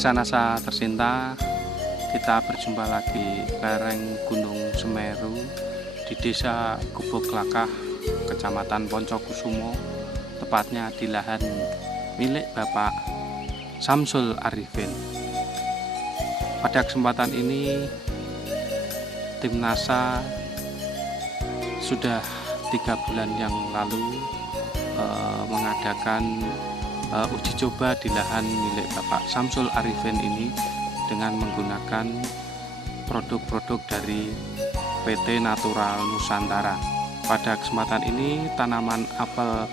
Pemirsa NASA tercinta, kita berjumpa lagi lereng Gunung Semeru di Desa Gubuk-Lakah, Kecamatan Poncokusumo, tepatnya di lahan milik Bapak Samsul Arifin. Pada kesempatan ini, tim NASA sudah 3 bulan yang lalu mengadakan uji coba di lahan milik Bapak Samsul Arifin ini dengan menggunakan produk-produk dari PT Natural Nusantara. Pada kesempatan ini, tanaman apel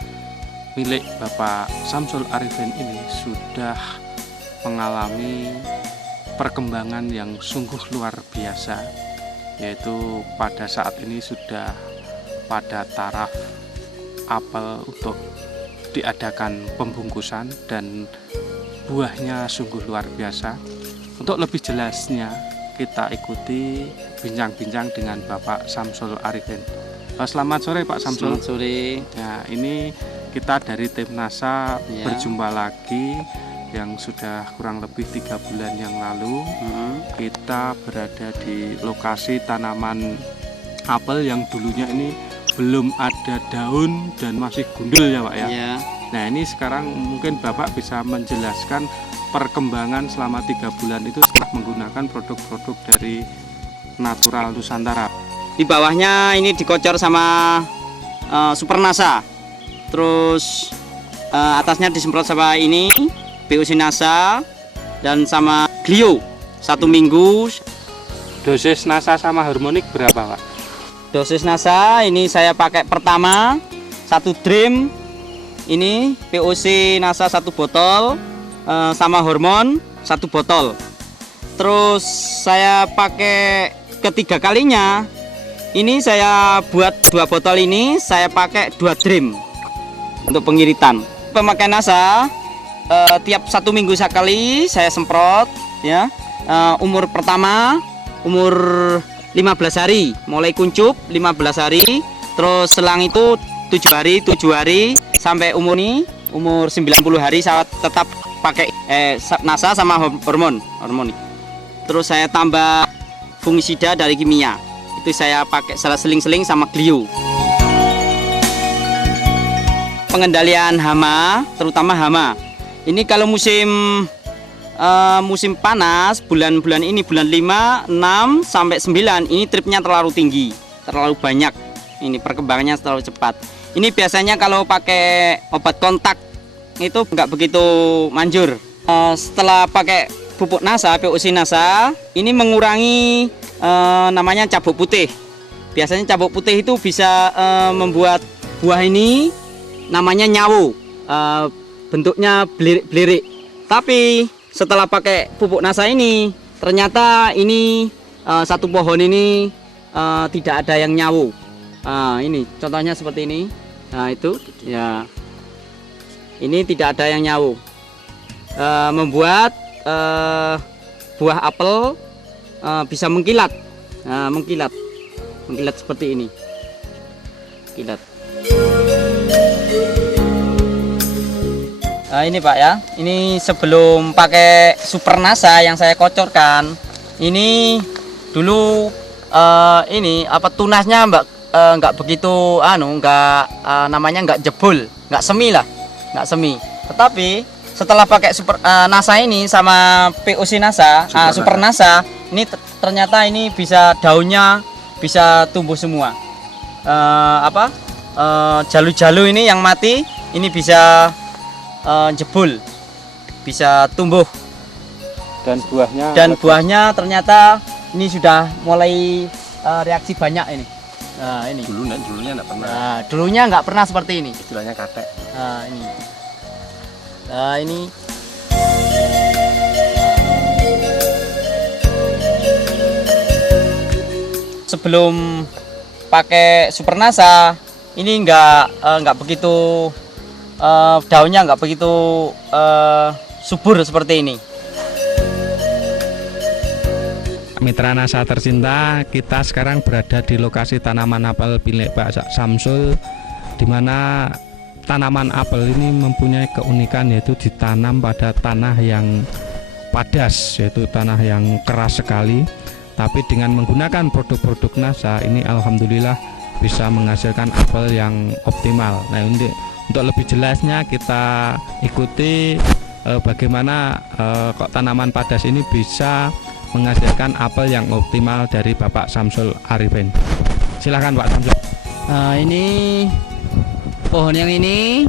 milik Bapak Samsul Arifin ini sudah mengalami perkembangan yang sungguh luar biasa, yaitu pada saat ini sudah pada taraf apel untuk diadakan pembungkusan dan buahnya sungguh luar biasa. Untuk lebih jelasnya, kita ikuti bincang-bincang dengan Bapak Samsul Arifin. Selamat sore Pak Samsul. Selamat sore. Ya, ini kita dari tim NASA berjumpa lagi yang sudah kurang lebih 3 bulan yang lalu. Kita berada di lokasi tanaman apel yang dulunya ini belum ada daun dan masih gundul ya Pak ya. Ya. Nah, ini sekarang mungkin Bapak bisa menjelaskan perkembangan selama 3 bulan itu setelah menggunakan produk-produk dari Natural Nusantara. Di bawahnya ini dikocor sama Super NASA. Terus atasnya disemprot sama ini POC NASA dan sama Glio 1 minggu. Dosis NASA sama harmonik berapa Pak? Dosis NASA ini saya pakai pertama 1 dream, ini POC NASA 1 botol, sama hormon 1 botol. Terus saya pakai ketiga kalinya, ini saya buat 2 botol ini saya pakai 2 dream untuk pengiritan. Pemakaian NASA tiap 1 minggu sekali saya semprot ya. Umur pertama umur 15 hari, mulai kuncup 15 hari, terus selang itu 7 hari sampai umur 90 hari saya tetap pakai NASA sama hormon. Terus saya tambah fungisida dari kimia, itu saya pakai salah seling-seling sama Glio. Pengendalian hama, terutama hama. Ini kalau musim panas, bulan-bulan ini, bulan 5, 6, sampai 9, ini tripnya terlalu tinggi, terlalu banyak. Ini perkembangannya terlalu cepat. Ini biasanya kalau pakai obat kontak itu nggak begitu manjur. Setelah pakai pupuk NASA, POC NASA, ini mengurangi namanya cabuk putih. Biasanya cabuk putih itu bisa membuat buah ini namanya nyawu, bentuknya belirik-belirik. Tapi setelah pakai pupuk NASA ini, ternyata ini satu pohon ini tidak ada yang nyawu. Ini contohnya seperti ini. Nah itu ya, ini tidak ada yang nyawu, membuat buah apel bisa mengkilat, mengkilat seperti ini, kilat. Ini Pak ya, ini sebelum pakai Super NASA yang saya kocorkan, ini dulu ini tunasnya nggak begitu namanya nggak jebol, nggak semi. Tetapi setelah pakai Super NASA ini sama POC NASA, Super NASA, ini ternyata ini bisa daunnya bisa tumbuh semua. Jalu-jalu ini yang mati ini bisa jebol, bisa tumbuh, dan buahnya ternyata ini sudah mulai reaksi banyak ini. Nah ini Dulunya nggak pernah. Nah, dulunya nggak pernah seperti ini, Istilahnya katek. nah ini. Nah ini sebelum pakai Super NASA ini nggak begitu daunnya nggak begitu subur seperti ini. Mitra NASA tercinta, kita sekarang berada di lokasi tanaman apel milik Pak Samsul, di mana tanaman apel ini mempunyai keunikan yaitu ditanam pada tanah yang padas, yaitu tanah yang keras sekali. Tapi dengan menggunakan produk-produk NASA ini alhamdulillah bisa menghasilkan apel yang optimal. Nah, untuk lebih jelasnya kita ikuti bagaimana kok tanaman padas ini bisa menghasilkan apel yang optimal dari Bapak Samsul Arifin. Silahkan Pak Samsul. Ini pohon yang ini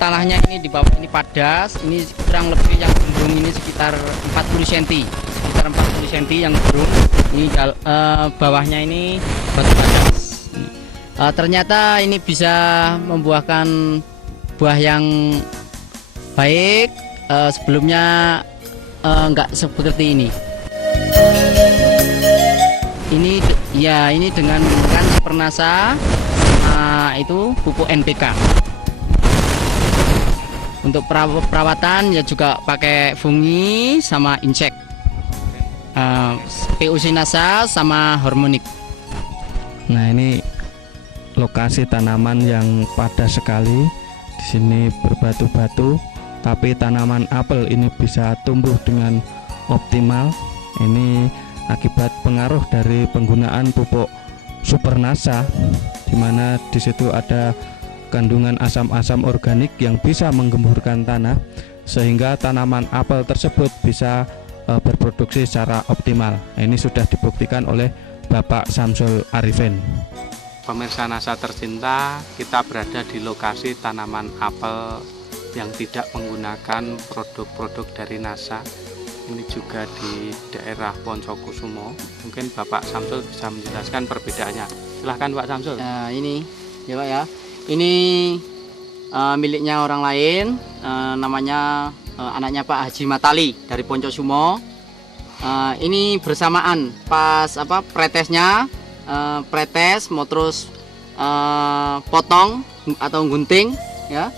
tanahnya ini di bawah ini padas, ini kurang lebih yang cenderung ini sekitar 40 cm, yang cenderung. Ini bawahnya ini batu padas. Ternyata ini bisa membuahkan buah yang baik. Sebelumnya enggak seperti ini. Ini dengan menggunakan Supernasa itu pupuk NPK. Untuk perawatan ya juga pakai fungi sama insek, PUC NASA sama hormonik. Nah, ini lokasi tanaman yang padas sekali. Di sini berbatu-batu, tapi tanaman apel ini bisa tumbuh dengan optimal. Ini akibat pengaruh dari penggunaan pupuk Supernasa, di mana di situ ada kandungan asam-asam organik yang bisa menggemburkan tanah sehingga tanaman apel tersebut bisa berproduksi secara optimal. Nah, ini sudah dibuktikan oleh Bapak Samsul Arifin. Pemirsa NASA tercinta, kita berada di lokasi tanaman apel yang tidak menggunakan produk-produk dari NASA. Ini juga di daerah Poncokusumo. Mungkin Bapak Samsul bisa menjelaskan perbedaannya. Silahkan Pak Samsul. Nah, ini ya Pak ya. Ini miliknya orang lain, namanya anaknya Pak Haji Matali dari Poncokusumo. Ini bersamaan pas pretesnya, pretes mau terus potong atau gunting ya,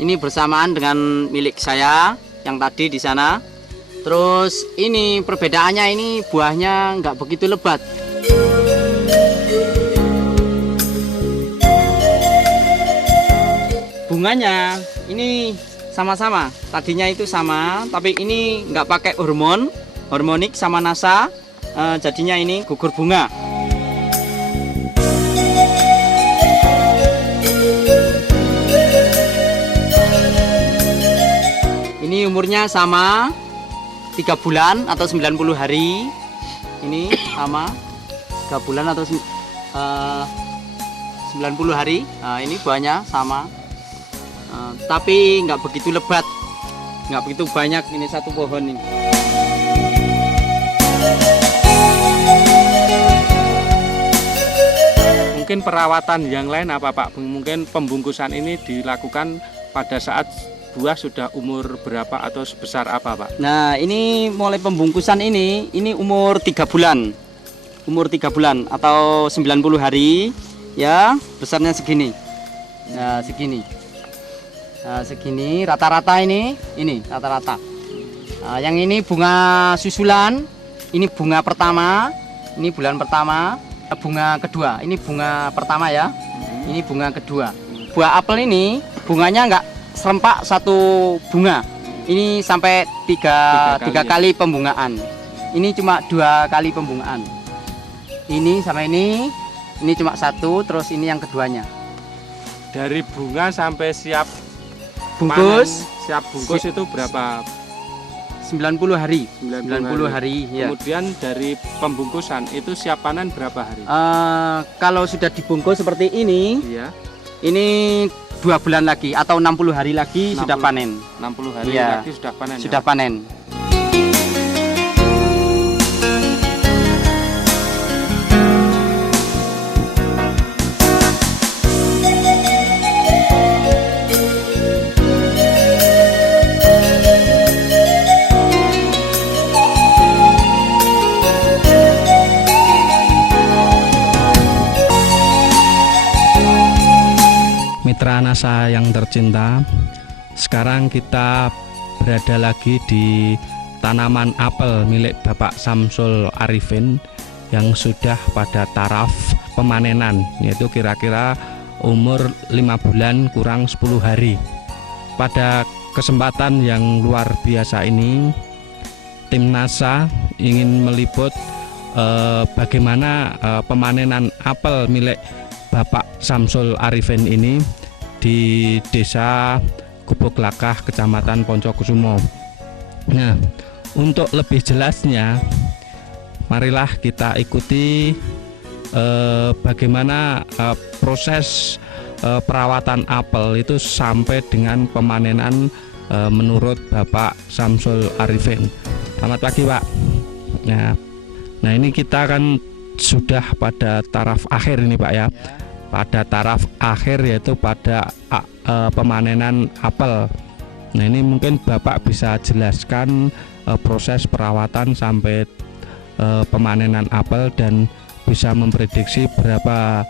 ini bersamaan dengan milik saya yang tadi di sana. Terus ini perbedaannya, ini buahnya nggak begitu lebat. Bunganya ini sama-sama, tadinya itu sama, tapi ini nggak pakai hormonik sama NASA, jadinya ini gugur bunga. Ini umurnya sama 3 bulan atau 90 hari. Ini sama 3 bulan atau 90 hari. Nah, ini buahnya sama, tapi nggak begitu lebat, nggak begitu banyak. Ini satu pohon ini. Mungkin perawatan yang lain apa Pak? Mungkin pembungkusan ini dilakukan pada saat buah sudah umur berapa atau sebesar apa Pak? Nah, ini mulai pembungkusan ini umur 3 bulan. Umur 3 bulan atau 90 hari ya, besarnya segini. Nah, segini. Nah, segini rata-rata ini rata-rata. Nah, yang ini bunga susulan, ini bunga pertama, ini bulan pertama, bunga kedua. Ini bunga pertama ya. Ini bunga kedua. Buah apel ini bunganya enggak serempak satu bunga. Ini sampai tiga kali pembungaan. Ini cuma 2 kali pembungaan. Ini sama ini cuma 1, terus ini yang keduanya. Dari bunga sampai siap Bungkus, panen, siap bungkus itu berapa? 90 hari. 90 hari ya. Kemudian dari pembungkusan itu siap panen berapa hari? Kalau sudah dibungkus seperti ini, Iya. ini 2 bulan lagi atau 60 hari lagi 60, sudah panen. 60 hari Iya, lagi sudah panen. Sudah ya? panen. Mitra NASA yang tercinta, sekarang kita berada lagi di tanaman apel milik Bapak Samsul Arifin yang sudah pada taraf pemanenan, yaitu kira-kira umur 5 bulan kurang 10 hari. Pada kesempatan yang luar biasa ini, tim NASA ingin meliput bagaimana pemanenan apel milik Bapak Samsul Arifin ini di Desa Gubuk Lakah, Kecamatan Poncokusumo. Nah, untuk lebih jelasnya, marilah kita ikuti bagaimana proses perawatan apel itu sampai dengan pemanenan menurut Bapak Samsul Arifin. Selamat pagi, Pak. Nah, ini kita kan sudah pada taraf akhir ini, Pak ya. Pada taraf akhir yaitu pada pemanenan apel. Nah, ini mungkin Bapak bisa jelaskan proses perawatan sampai pemanenan apel dan bisa memprediksi berapa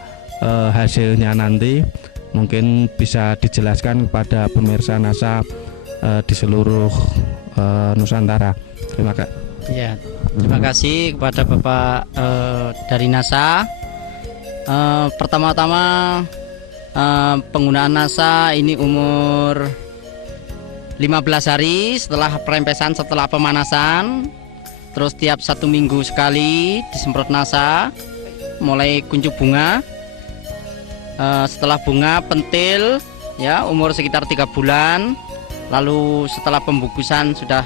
hasilnya nanti. Mungkin bisa dijelaskan kepada pemirsa NASA di seluruh Nusantara. Terima kasih. Ya, terima kasih kepada Bapak dari NASA. Pertama-tama penggunaan NASA ini umur 15 hari setelah perempesan, setelah pemanasan. Terus tiap 1 minggu sekali disemprot NASA, mulai kuncup bunga. Setelah bunga pentil, ya umur sekitar 3 bulan. Lalu setelah pembungkusan sudah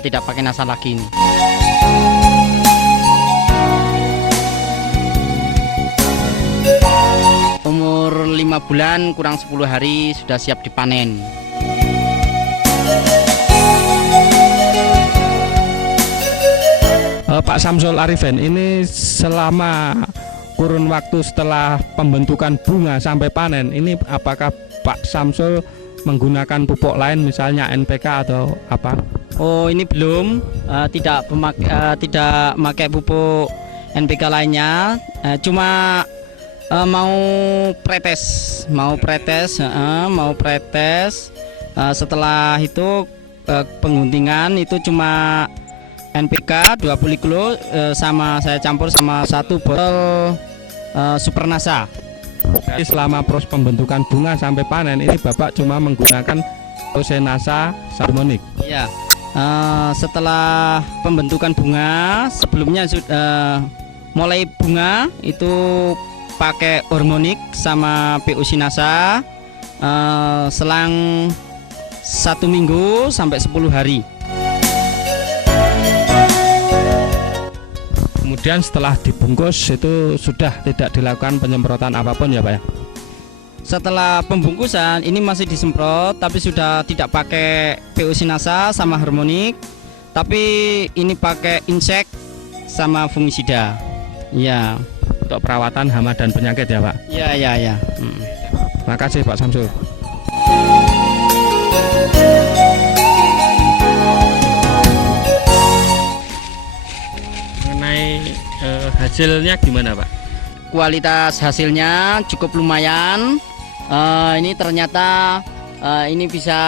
tidak pakai NASA lagi ini. Umur 5 bulan kurang 10 hari sudah siap dipanen. Pak Samsul Arifin, ini selama kurun waktu setelah pembentukan bunga sampai panen, ini apakah Pak Samsul menggunakan pupuk lain, misalnya NPK atau apa? Oh, ini belum, tidak pakai pupuk NPK lainnya, cuma mau pretes. Setelah itu pengguntingan itu cuma NPK 20 kilo sama saya campur sama 1 botol Super NASA. Jadi selama proses pembentukan bunga sampai panen ini Bapak cuma menggunakan dose NASA harmonik. Iya. Setelah pembentukan bunga, sebelumnya mulai bunga itu pakai hormonik sama POC NASA selang 1 minggu sampai 10 hari. Kemudian setelah dibungkus itu sudah tidak dilakukan penyemprotan apapun ya Pak ya? Setelah pembungkusan ini masih disemprot, tapi sudah tidak pakai POC NASA sama harmonik, tapi ini pakai insek sama fungisida. Ya. Untuk perawatan hama dan penyakit ya Pak? Ya. Terima kasih Pak Samsul. Mengenai hasilnya gimana Pak? Kualitas hasilnya cukup lumayan. Ini ternyata ini bisa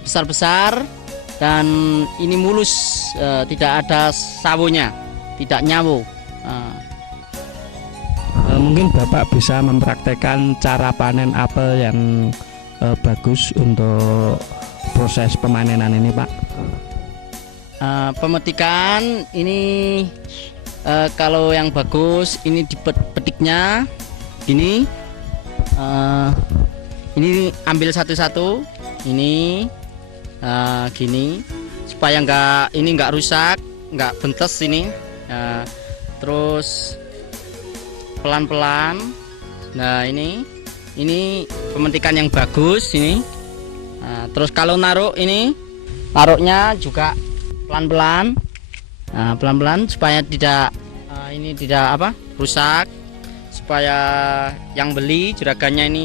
besar-besar dan ini mulus, tidak ada sawonya, tidak nyawo. Mungkin Bapak bisa mempraktekkan cara panen apel yang bagus untuk proses pemanenan ini Pak. Pemetikan ini kalau yang bagus ini dipetiknya gini. Ini ambil satu-satu ini gini supaya nggak rusak, nggak bentes ini. Terus pelan-pelan. Nah, ini pemetikan yang bagus ini. Terus kalau naruhnya juga pelan-pelan. Pelan-pelan supaya tidak rusak, supaya yang beli juragannya ini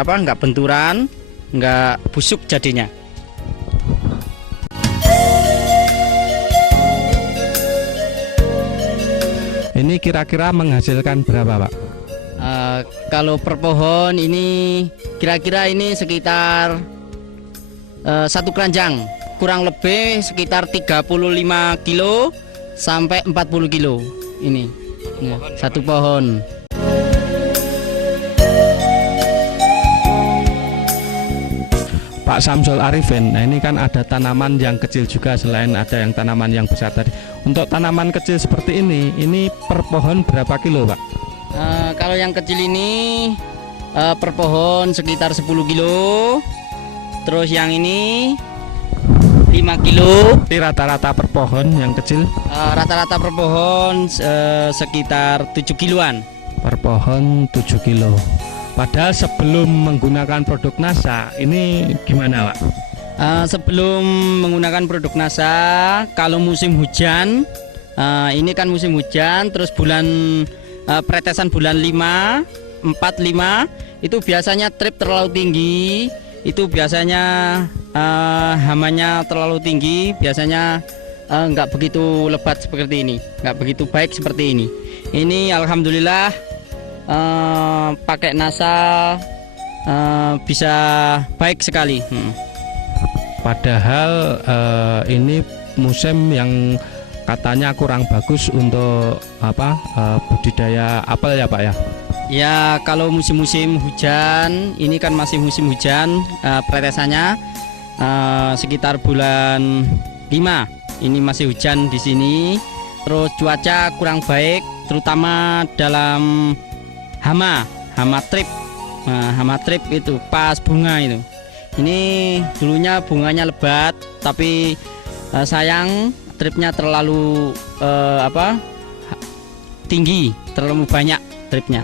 nggak benturan, nggak busuk jadinya. Ini kira-kira menghasilkan berapa Pak? Kalau per pohon ini kira-kira ini sekitar 1 keranjang, kurang lebih sekitar 35 kilo sampai 40 kilo ini ya, 1 pohon. Pak Bapak Samsul Arifin. Nah, ini kan ada tanaman yang kecil juga selain ada yang tanaman yang besar tadi. Untuk tanaman kecil seperti ini per pohon berapa kilo, Pak? Kalau yang kecil ini per pohon sekitar 10 kilo. Terus yang ini 5 kilo. Ini rata-rata per pohon yang kecil? Rata-rata per pohon sekitar 7 kiloan. Per pohon 7 kilo. Padahal sebelum menggunakan produk NASA ini gimana, Pak? Sebelum menggunakan produk NASA, kalau musim hujan, ini kan musim hujan, terus bulan pretesan bulan 5, 4, 5 itu biasanya trip terlalu tinggi, itu biasanya hamanya terlalu tinggi, biasanya nggak begitu lebat seperti ini, nggak begitu baik seperti ini. Ini alhamdulillah pakai NASA bisa baik sekali. Padahal ini musim yang katanya kurang bagus untuk budidaya apel ya, Pak ya? Ya, kalau musim-musim hujan, ini kan masih musim hujan, pretesannya sekitar bulan 5. Ini masih hujan di sini. Terus cuaca kurang baik, terutama dalam hama trip. Hama trip itu pas bunga itu. Ini dulunya bunganya lebat, tapi sayang tripnya terlalu tinggi, terlalu banyak tripnya.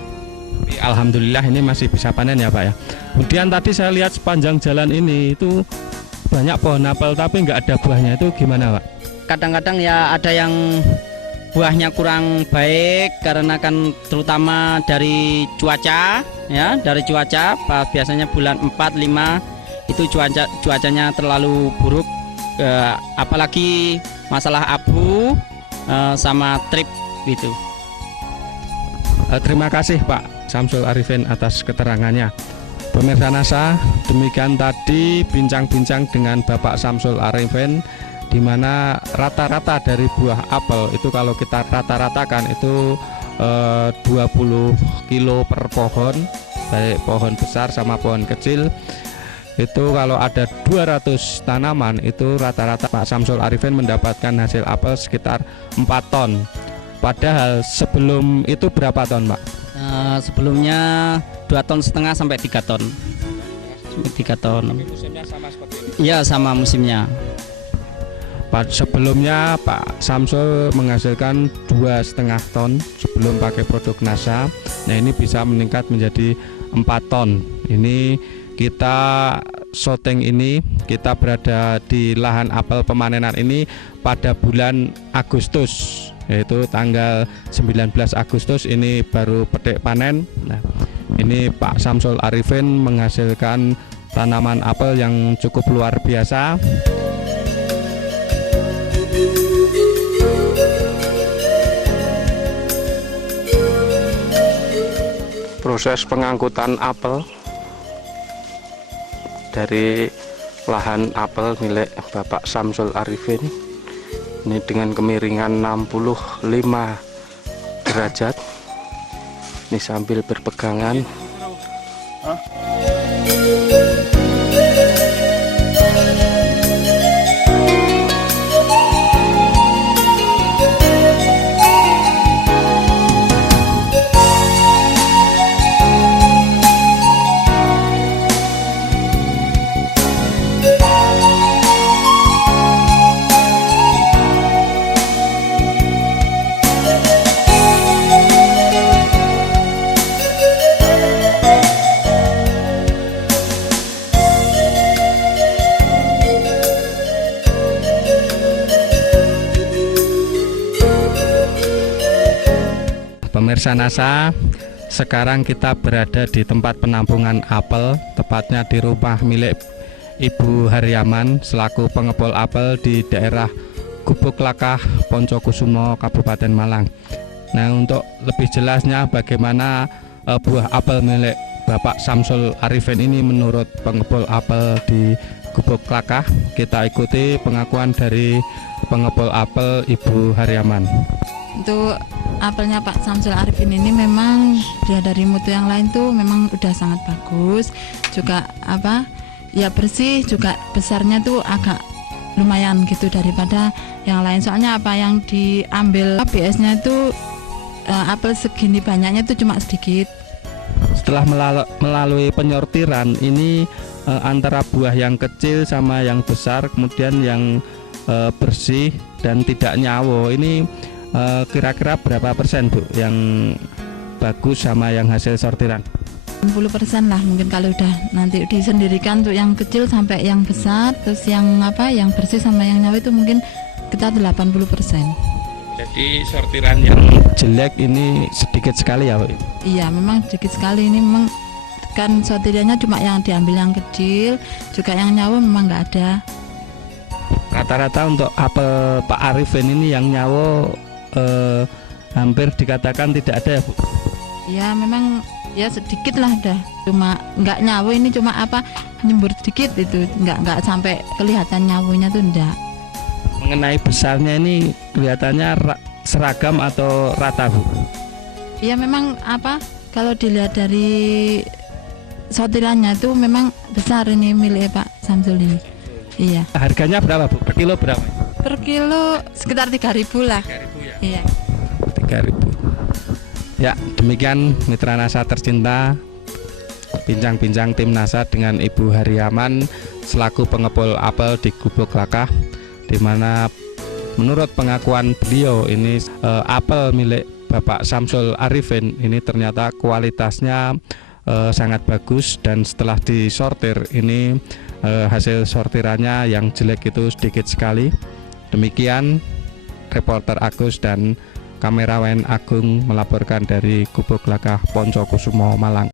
Alhamdulillah ini masih bisa panen ya, Pak ya. Kemudian tadi saya lihat sepanjang jalan ini itu banyak pohon apel tapi nggak ada buahnya, itu gimana, Pak? Kadang-kadang ya ada yang buahnya kurang baik karena kan terutama dari cuaca ya, dari cuaca biasanya bulan 4, 5 itu cuacanya terlalu buruk, apalagi masalah abu sama trip gitu. Terima kasih Pak Samsul Arifin atas keterangannya. Pemirsa NASA, demikian tadi bincang-bincang dengan Bapak Samsul Arifin, di mana rata-rata dari buah apel itu kalau kita rata-ratakan itu 20 kilo per pohon, baik pohon besar sama pohon kecil. Itu kalau ada 200 tanaman itu rata-rata Pak Samsul Arifin mendapatkan hasil apel sekitar 4 ton. Padahal sebelum itu berapa ton, Pak? Sebelumnya 2,5 ton sampai 3 ton. 3 ton. Musimnya sama seperti ini? Iya, sama musimnya. Sebelumnya Pak Samsul menghasilkan 2,5 ton sebelum pakai produk NASA. Nah, ini bisa meningkat menjadi 4 ton. Ini kita syuting ini, kita berada di lahan apel pemanenan ini pada bulan Agustus, yaitu tanggal 19 Agustus ini baru petik panen. Nah, ini Pak Samsul Arifin menghasilkan tanaman apel yang cukup luar biasa. Proses pengangkutan apel dari lahan apel milik Bapak Samsul Arifin ini dengan kemiringan 65 derajat. Ini sambil berpegangan. Pemirsa NASA, sekarang kita berada di tempat penampungan apel, tepatnya di rumah milik Ibu Haryaman selaku pengepul apel di daerah Gubuk Lakah, Poncokusumo, Kabupaten Malang. Nah, untuk lebih jelasnya bagaimana buah apel milik Bapak Samsul Arifin ini menurut pengepul apel di Gubuk Lakah, kita ikuti pengakuan dari pengepul apel Ibu Haryaman. Untuk apelnya Pak Samsul Arifin ini memang dari mutu yang lain tuh memang udah sangat bagus. Juga ya bersih, juga besarnya tuh agak lumayan gitu daripada yang lain. Soalnya apa yang diambil ABS-nya itu apel segini banyaknya itu cuma sedikit. Setelah melalui penyortiran ini antara buah yang kecil sama yang besar, kemudian yang bersih dan tidak nyawo, ini kira-kira berapa persen Bu yang bagus sama yang hasil sortiran? 60% lah mungkin kalau udah nanti disendirikan untuk yang kecil sampai yang besar, terus yang yang bersih sama yang nyawa itu mungkin kita 80%. Jadi sortiran yang jelek ini sedikit sekali ya Bu? Iya, memang sedikit sekali. Ini memang kan sortirannya cuma yang diambil yang kecil, juga yang nyawa memang nggak ada. Rata-rata untuk apel Pak Arifin ini yang nyawo hampir dikatakan tidak ada ya Bu? Ya memang ya sedikit lah udah, cuma nggak nyawa, ini cuma nyembur sedikit itu, nggak sampai kelihatan nyawanya tuh enggak. Mengenai besarnya ini kelihatannya seragam atau rata Bu? Iya memang kalau dilihat dari sortirannya itu memang besar ini milik Pak Samsul ini. Iya. Harganya berapa Bu? Per kilo berapa? Per kilo sekitar 3.000 lah. 3.000 ya? Iya. 3.000. Ya, demikian mitra NASA tercinta, bincang-bincang tim NASA dengan Ibu Hariaman selaku pengepul apel di Gubuk Lakah, di mana menurut pengakuan beliau ini apel milik Bapak Samsul Arifin ini ternyata kualitasnya sangat bagus, dan setelah disortir ini hasil sortirannya yang jelek itu sedikit sekali. Demikian reporter Agus dan kamerawan Agung melaporkan dari Gubuk Lakah Poncokusumo, Malang.